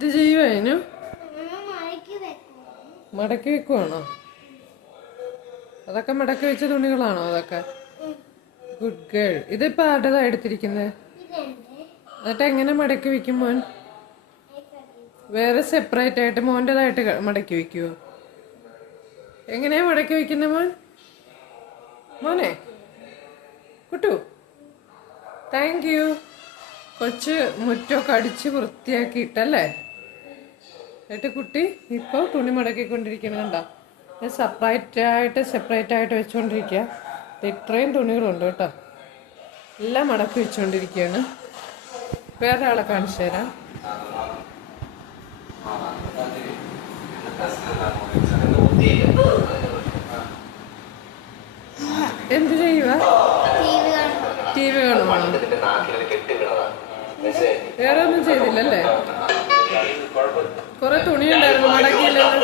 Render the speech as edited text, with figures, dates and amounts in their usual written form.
ഇത് ചെയ്യുവാനു മടക്കി വെക്കുവാണോ? അതൊക്കെ മടക്കി വെച്ച തുണികളാണോ അതൊക്കെ? Good girl. ഇതിപ്പോ ആരുടേതാ എടുത്തിരിക്കുന്നത്? എന്നിട്ട് എങ്ങനെ മടക്കി വെക്കും മോൻ? വേറെ സെപ്പറേറ്റ് ആയിട്ട് മോൻ്റെതായിട്ട് മടക്കി വെക്കുവോ? എങ്ങനെയാ മടക്കി വെക്കുന്ന മോൻ? മോനെ കുട്ടു, താങ്ക് യു. കൊച്ച് മുറ്റമൊക്കെ അടിച്ച് വൃത്തിയാക്കിയിട്ടല്ലേ? എന്നിട്ട് കുട്ടി ഇപ്പോൾ തുണി മടക്കിക്കൊണ്ടിരിക്കുന്നുണ്ടോ? സെപ്പറേറ്റ് ആയിട്ട് വെച്ചുകൊണ്ടിരിക്കുക. ഇത്രയും തുണികളുണ്ട് കേട്ടോ. എല്ലാം മടക്കി വെച്ചുകൊണ്ടിരിക്കുകയാണ്. വേറെ ആളെ കാണിച്ചു തരാം. എന്ത് ചെയ്യുക? ടി വി കാണുമോ? വേറെ ഒന്നും ചെയ്തില്ലല്ലേ? കുറെ തുണി ഉണ്ടായിരുന്നു മടക്കിയില്ലല്ലോ.